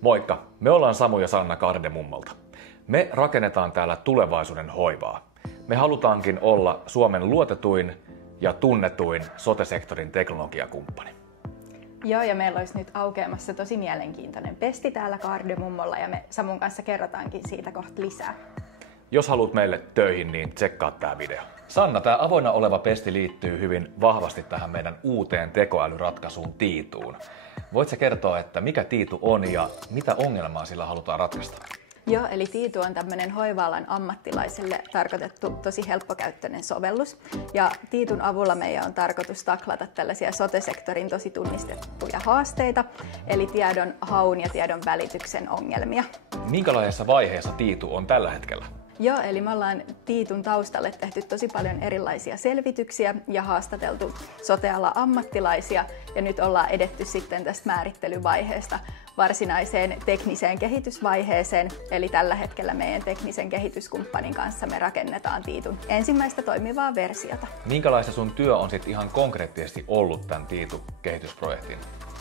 Moikka! Me ollaan Samu ja Sanna Kardemummolta. Me rakennetaan täällä tulevaisuuden hoivaa. Me halutaankin olla Suomen luotetuin ja tunnetuin sote-sektorin teknologiakumppani. Joo, ja meillä olisi nyt aukeamassa tosi mielenkiintoinen pesti täällä Kardemummolla ja me Samun kanssa kerrotaankin siitä kohta lisää. Jos haluat meille töihin, niin tsekkaa tää video. Sanna, tää avoinna oleva pesti liittyy hyvin vahvasti tähän meidän uuteen tekoälyratkaisuun Tiituun. Voitko kertoa, että mikä Tiitu on ja mitä ongelmaa sillä halutaan ratkaista? Joo, eli Tiitu on tämmöinen hoiva-alan ammattilaisille tarkoitettu tosi helppokäyttöinen sovellus. Ja Tiitun avulla meidän on tarkoitus taklata tällaisia sote-sektorin tosi tunnistettuja haasteita, eli tiedon haun ja tiedon välityksen ongelmia. Minkälaisessa vaiheessa Tiitu on tällä hetkellä? Joo, eli me ollaan Tiitun taustalle tehty tosi paljon erilaisia selvityksiä ja haastateltu sote-alan ammattilaisia. Ja nyt ollaan edetty sitten tästä määrittelyvaiheesta varsinaiseen tekniseen kehitysvaiheeseen. Eli tällä hetkellä meidän teknisen kehityskumppanin kanssa me rakennetaan Tiitun ensimmäistä toimivaa versiota. Minkälaista sun työ on sitten ihan konkreettisesti ollut tämän Tiitu-kehitysprojektin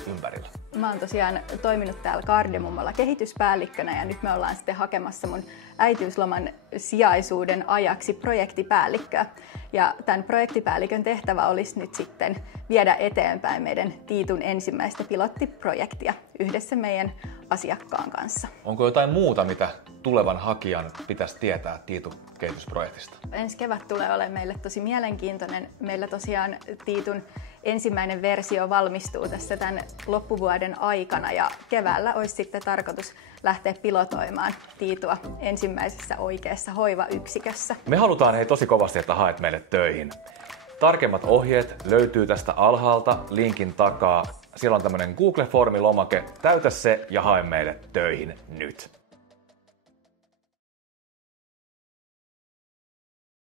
ympärillä? Mä oon tosiaan toiminut täällä Kardemummolla kehityspäällikkönä ja nyt me ollaan sitten hakemassa mun äitiysloman sijaisuuden ajaksi projektipäällikköä. Ja tämän projektipäällikön tehtävä olisi nyt sitten viedä eteenpäin meidän Tiitun ensimmäistä pilottiprojektia yhdessä meidän asiakkaan kanssa. Onko jotain muuta, mitä tulevan hakijan pitäisi tietää Tiitu-kehitysprojektista? Ensi kevät tulee olemaan meille tosi mielenkiintoinen. Meillä tosiaan Tiitun ensimmäinen versio valmistuu tässä tämän loppuvuoden aikana ja keväällä olisi sitten tarkoitus lähteä pilotoimaan Tiitua ensimmäisessä oikeassa hoivayksikössä. Me halutaan tosi kovasti, että haet meille töihin. Tarkemmat ohjeet löytyy tästä alhaalta linkin takaa. Siellä on tämmönen Google-formilomake. Täytä se ja hae meille töihin nyt.